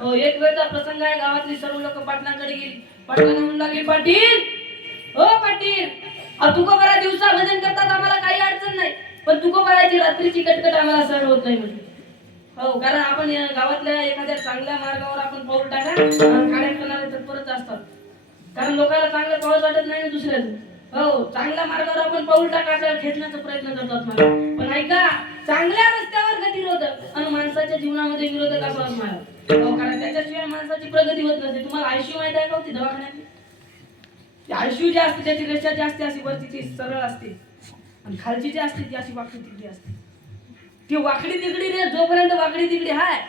हो, एक वेळचा प्रसंग आहे. गावातली सर्व लोक पाटलांकडे गेली. पाटलांना म्हणू लागली, पाटील हो पाटील, तुकोबारा दिवसा भजन करतात, आम्हाला काही अडचण नाही, पण तुकोबाराची रात्रीची कटकट आम्हाला सहन होत नाही म्हटलं. हो, कारण आपण गावातल्या एखाद्या चांगल्या मार्गावर आपण पाऊल टाका, काड्या करणारे तत्परच असतात. कारण लोकांना चांगलं पाऊस वाटत नाही ना दुसऱ्याचं. हो, चांगल्या मार्गावर आपण पाऊल टाकायचा खेचण्याचा प्रयत्न करतात मला. पण ऐका, चांगल्या रस्त्यावर गतिरोधक आणि माणसाच्या जीवनामध्ये विरोधक असं असणार. हो, कारण त्याच्याशिवाय माणसाची प्रगती होत नसते. तुम्हाला आयसीयू माहिती आहे का होती दवाखान्यात? आयसीयू जी असते त्याची रेषा जी असते अशी वरची ती सरळ असते आणि खालची जी असते ती अशी वाकडी तिकडी असते. ती वाकडी तिकडी रे, जोपर्यंत वाकडी तिकडी हाय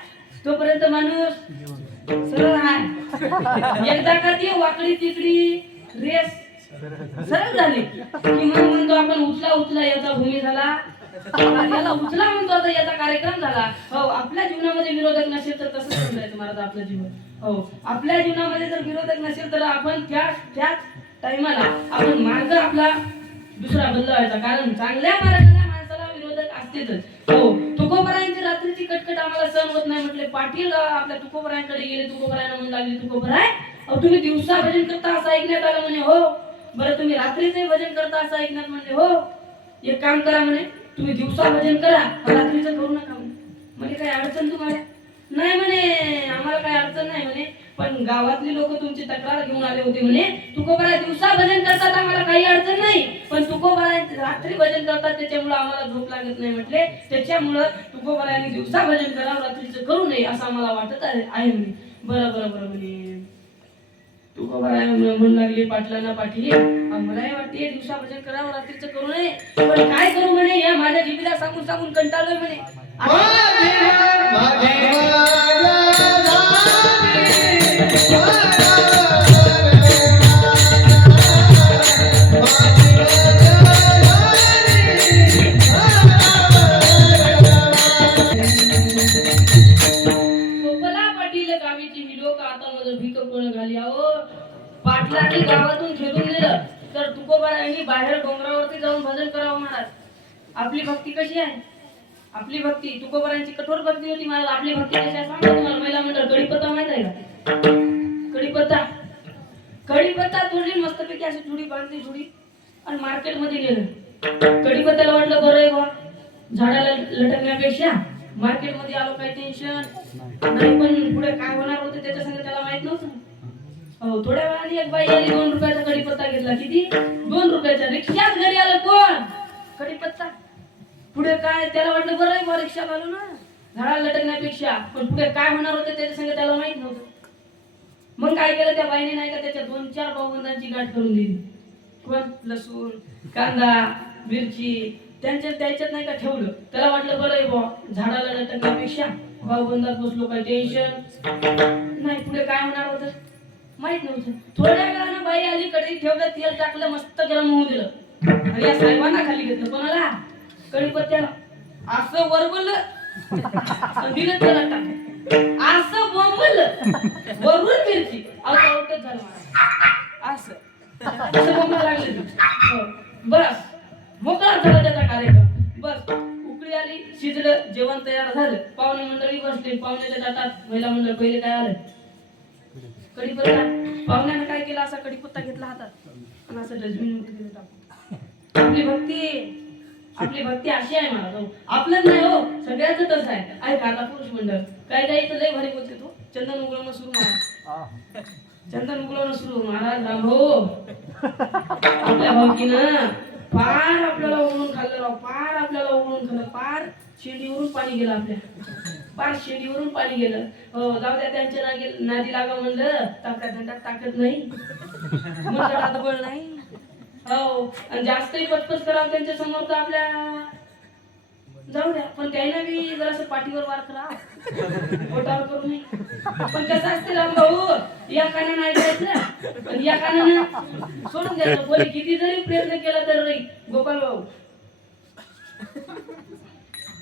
तोपर्यंत माणूस सरळ आहे. एकदा का ती वाकडी तिकडी रेस सरळ झाली की मग म्हणतो आपण उचला उचला याचा भूमी झाला, याला उचला म्हणतो आता याचा कार्यक्रम झाला. हो, आपल्या जीवनामध्ये विरोधक नसेल तर कसं समजायचं महाराज आपलं जीवन? हो, आपल्या जीवनामध्ये जर विरोधक नसेल तर आपण त्याच टाइमाला आपण मार्ग आपला दुसरा बदलावायचा. कारण चांगल्या मार्गाला माणसाला विरोधक असतेच. हो, तुकोबरायांची रात्रीची कटकट आम्हाला सहन होत नाही म्हटले. पाटील आपल्या तुकोबरायांकडे गेले. तुकोबरायांना म्हणू लागले, तुकोबराय तुम्ही दिवसा भजन करता असं ऐकण्यात आलं म्हणे. हो, बरं तुम्ही रात्रीचे भजन करता असं ऐकण्यात म्हणले. हो, एक काम करा म्हणे, तुम्ही दिवसा भजन करा, रात्रीचं करू नका म्हणे. काय अडचण तुम्हाला? नाही म्हणे, आम्हाला काय अडचण नाही म्हणे, पण गावातली लोक तुमची तक्रार घेऊन आले होते म्हणे, तुकोबराय दिवसा भजन करतात, आम्हाला काही अडचण नाही, पण तुकोबराय रात्री भजन करतात त्याच्यामुळे आम्हाला झोप लागत नाही म्हटले. त्याच्यामुळे तुकोबरायांनी दिवसा भजन करावं, रात्रीचं करू नये असं आम्हाला वाटत आहे म्हणे. बरं बरं बरं म्हणे. तुकोबराय म्हणू लागले पाटलांना, पाटील आम्हालाही वाटते दिवसा भजन करावं, रात्रीचं करू नये, पण काय करू म्हणे, या माझ्या जीबीला सांगून सांगून कंटाळलोय म्हणे. पाटलांनी गावातून खेळून दिलं तर तुकोबारायांनी बाहेर डोंगरावरती जाऊन भजन करावं महाराज. आपली भक्ती कशी आहे? आपली भक्ती तुकोबारायांची कठोर भक्ती होती महाराज. आपली भक्ती कशी आहे सांगा तुम्हाला. महिला मंडळ कढीपत्ता माहित आहे का? कढीपत्ता थोडी मस्तपैकी अशी जुडी बांधली जुडी आणि मार्केटमध्ये गेलं. कढीपत्त्याला वाटलं बरं आहे बा, झाडाला लटकण्यापेक्षा मार्केटमध्ये आलो, काही टेन्शन नाही, पण पुढे काय होणार होतं त्याच्या संग त्याला माहित नव्हतं. हो, थोड्या वेळाने एक बाई आली, 2 रुपयाचा कढीपत्ता घेतला. किती? 2 रुपयाचा. रिक्षात घरी आलं कोण? कढीपत्ता. पुढे काय त्याला वाटलं बरं आहे बा, रिक्षा घालू ना झाडाला लटकण्यापेक्षा, पण पुढे काय होणार होतं त्याच्या संग त्याला माहित नव्हतं. मग काय केलं त्या बाईने नाही का त्याच्या 2-4 भाऊबंदांची गाठ करून दिली. कोण? लसूण, कांदा, मिरची त्याच्यात नाही का ठेवलं. त्याला वाटलं बरं आहे बा, झाडाला लटकण्यापेक्षा भाऊबंदात बसलो, काही टेन्शन नाही. पुढे काय होणार होतं माहित नव्हतं. थोड्या वेळानं बाई आली, कढईत ठेवलं, तेल टाकलं, मस्त गरम होऊ दिलं आणि या साहेबांना खाली घेतलं. कोणाला? कढीपत्त्याला. असं वरबलं दिलं त्याला टाकलं, असं बोंबलं वरून मिरची आउटच झालं मला. असं बोंबला लागलं. बस मोकळा झाला त्याचा कार्यक्रम. बस उकळी आली, शिजलं, जेवण तयार झालं, पाहुणे मंडळी बसले. पाहुण्याच्या ताटात महिला मंडळ पहिले काय आलं? कढीपत्ता. पाहुण्यानं काय केलं, असा कढीपत्ता घेतला हातात आणि असं डस्टबिन मध्ये टाकलं. आपली भक्ती अशी आहे महाराज. आपलंच नाही हो, सगळ्याच तसं आहे. ऐका आता पुरुष मंडळ काय काय इथं लय भारी बोलते तो. चंदन उगलवणं सुरू महाराज, चंदन उगलवणं सुरू महाराज. राम हो, आपल्या भावकीनं पार आपल्याला उघडून खाल्लं राव, पार आपल्याला उघडून खाल्लं, पार शेंडीवरून पाणी गेलं आपल्या, पार शेंडीवरून पाणी गेलं. हो, जाऊ द्या, त्यांच्या नादी लागा म्हणलं, ताकद धंदात ताकद नाही, मुलगात बळ नाही. हो, आणि जास्तही पचपच करावं त्यांच्या समोर तर आपल्या जाऊ द्या, पण त्याला बी जरासं पाठीवर वार करा, पोटावर करू नये. पण कसं असते राम भाऊ, या कानानं ऐकायचं आणि या कानानं सोडून द्यायचं. कोणी किती जरी प्रयत्न केला तर नाही. गोपाल भाऊ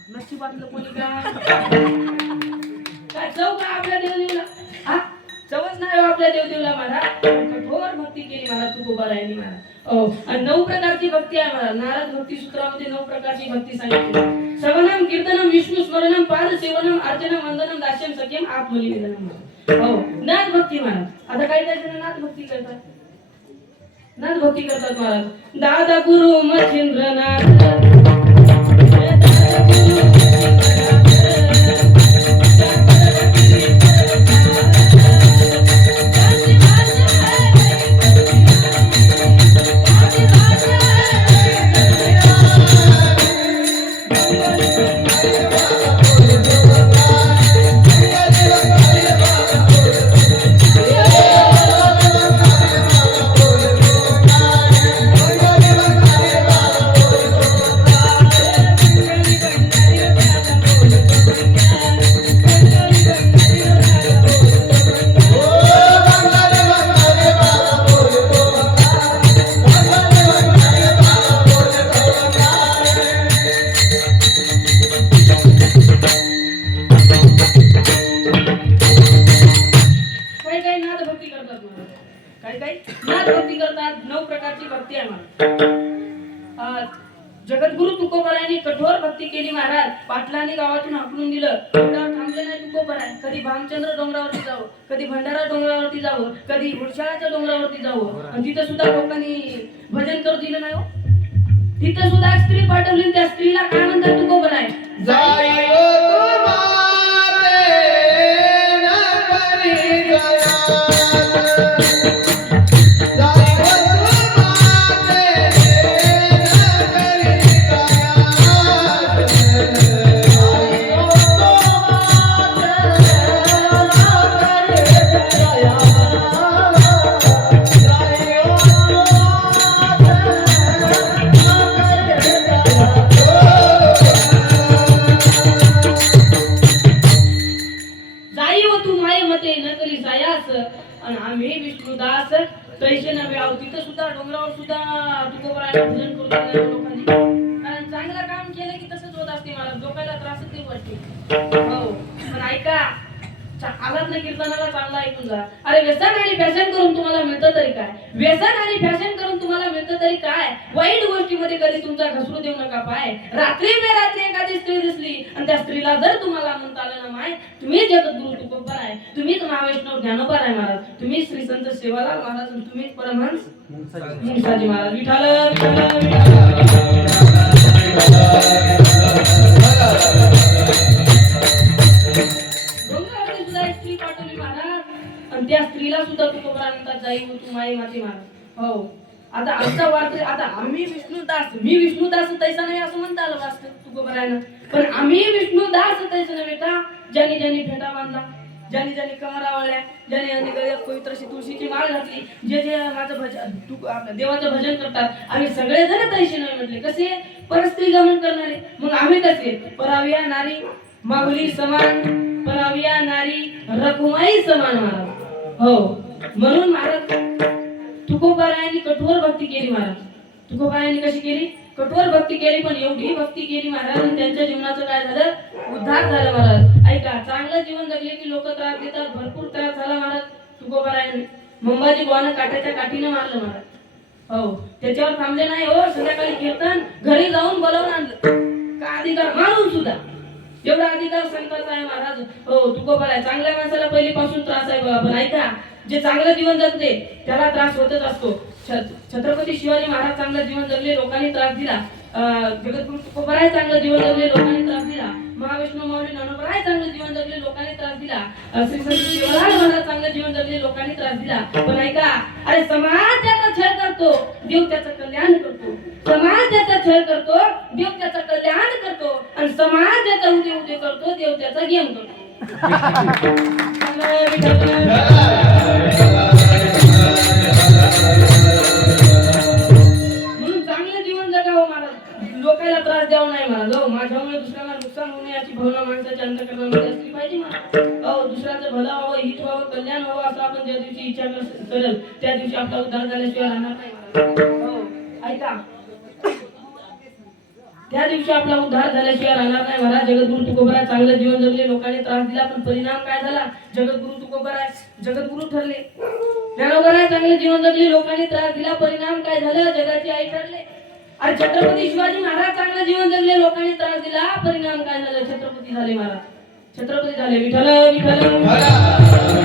नशिबातलं कोणी काय चव का आपल्या देवदेवला? हा, चवच नाही आपल्या देवदेवला. माझा कठोर भक्ती केली महाराज तुकोबारायांनी महाराज. आणि 9 प्रकारची भक्ती आहे महाराज. नारद भक्ती सूत्रामध्ये 9 प्रकारची भक्ती सांगितली. श्रवणम कीर्तनम विष्णू स्मरणम पाद सेवनम अर्चनम वंदनम दास्यम सख्यम आत्मनिवेदनम. नाथ भक्ती महाराज. आता काही जण नाथ भक्ती करतात. नाथ भक्ती करतात महाराज. दादा गुरु मच्छिंद्रनाथ जगद्गुरु तुकोबारायांनी कठोर भक्ती केली महाराज. पाटलांनी गावातून हाकलून दिलं. एवढ्यावर थांबले नाही तुकोबाराय. कधी भामचंद्र डोंगरावरती जावं, कधी भंडारा डोंगरावरती जावं, कधी हुडशाळाच्या डोंगरावरती जावं. आणि तिथं सुद्धा लोकांनी भजन करू दिलं नाही हो. तिथं सुद्धा स्त्री पाठवली. त्या स्त्रीला काय म्हणतात तुकोबाराय? आम्ही विष्णुदास तैसे नव्हे आहोत. तिथं सुद्धा डोंगरावर सुद्धा तुकोबारायांनी भजन करू दिलं लोकांनी. कारण चांगलं काम केलं की तसंच होत असते मला. डोक्याला त्रासच नाही वाटते. हो पण ऐका, आलात ना कीर्तनाला चांगला ऐकून जा. अरे व्यसन आणि फॅशन करून तुम्हाला मिळतं तरी काय? व्यसन आणि फॅशन करून तुम्हाला मिळतं तरी काय? वाईट गोष्टीमध्ये कधी तुमचा घसरू देऊ नका पाय. रात्री बेरात्री एखादी स्त्री दिसली आणि त्या स्त्रीला जर तुम्हाला म्हणता आलं ना माय, तुम्ही जगद्गुरु तुकोबार आहे, तुम्हीच महावैष्णव ज्ञानोबार आहे महाराज, तुम्ही श्री संत सेवालाल महाराज, तुम्हीच परमहंस मुंसाजी महाराज. विठाल विठाल त्या स्त्रीला सुद्धा तुकोबार म्हणतात, जाई हो तू माई माती महाराज. हो आता आमचा वाद आता आम्ही विष्णुदास, मी विष्णुदास तैसा नाही असं म्हणता आलं वाचतं तुकोबारायनं. पण आम्ही विष्णुदास तैसा नव्हे का? ज्यांनी ज्यांनी फेटा बांधला, ज्यांनी ज्यांनी कमरा वळल्या, ज्यांनी ज्यांनी गळ्यात पवित्र अशी तुळशीची माळ घातली, जे जे माझं भजन देवाचं भजन करतात, आम्ही सगळेजण तैसे नाही म्हटले. कसे? परस्त्री गमन करणारे. मग आम्ही कसे? पराविया नारी माऊली समान, पराविया नारी रखुमाई समान महाराज. हो म्हणून महाराज तुकोबारायांनी कठोर भक्ती केली महाराज. तुकोबारायांनी कशी केली? कठोर भक्ती केली. पण एवढी भक्ती केली महाराज आणि त्यांच्या जीवनाचं काय झालं? उद्धार झाला महाराज. ऐका, चांगलं जीवन जगले की लोक त्रास देतात. भरपूर त्रास झाला महाराज तुकोबारायांनी. मुंबाजी बुवानं काठ्याच्या काठीने मारलं महाराज. हो त्याच्यावर थांबले नाही हो. संध्याकाळी कीर्तन घरी जाऊन बोलावून आणलं. का अधिकार मारून सुद्धा एवढा अधिकार संतांचा आहे महाराज. हो तुकोबार आहे. चांगल्या माणसाला पहिलीपासून त्रास आहे बाबा. पण ऐका, जे चांगलं जीवन जगते त्याला त्रास होतच असतो. छत्रपती शिवाजी महाराज चांगलं जीवन जगले, लोकांनी त्रास दिला. जगद्गुरु तुकोबार आहे, चांगलं जीवन जगले, लोकांनी त्रास दिला. महाविष्णू माऊली ज्ञानोबा आहे, चांगलं जीवन जगले, लोकांनी त्रास दिला. श्री संत सेवालाल महाराज चांगलं जीवन जगले, लोकांनी त्रास दिला. पण ऐका, अरे समाज ज्याचा छळ करतो देव त्याचं कल्याण करतो. समाज ज्याचा छळ करतो देव त्याचं कल्याण करतो. आणि समाज ज्याचा उदे उदे करतो देव त्याचा गेम करतो. म्हणून चांगलं जीवन जगावं महाराज, लोकांना त्रास द्यावा नाही महाराज. हो माझ्यामुळे दुसऱ्याला नुकसान होणे याची भावना माणसाच्या अंतःकरणामध्ये असली पाहिजे महाराज. हो दुसऱ्याचं भलं व्हावं, हित व्हावं, कल्याण व्हावं असं आपण ज्या दिवशी इच्छा करेल त्या दिवशी आपला उद्धार झाल्याशिवाय राहणार नाही महाराज. हो ऐका, त्या दिवशी आपला उद्धार झाल्याशिवाय राहणार नाही महाराज. जगद्गुरु तुकोबार चांगलं जीवन जगले, लोकांनी त्रास दिला, पण परिणाम काय झाला? जगद्गुरु तुकोबार जगद्गुरु ठरले. ज्ञानोबा आहे चांगले जीवन जगले, लोकांनी त्रास दिला, परिणाम काय झालं? जगाची आई ठरले. अरे छत्रपती शिवाजी महाराज चांगलं जीवन जगले, लोकांनी त्रास दिला, परिणाम काय झालं? छत्रपती झाले महाराज, छत्रपती झाले. विठ्ठल विठ्ठल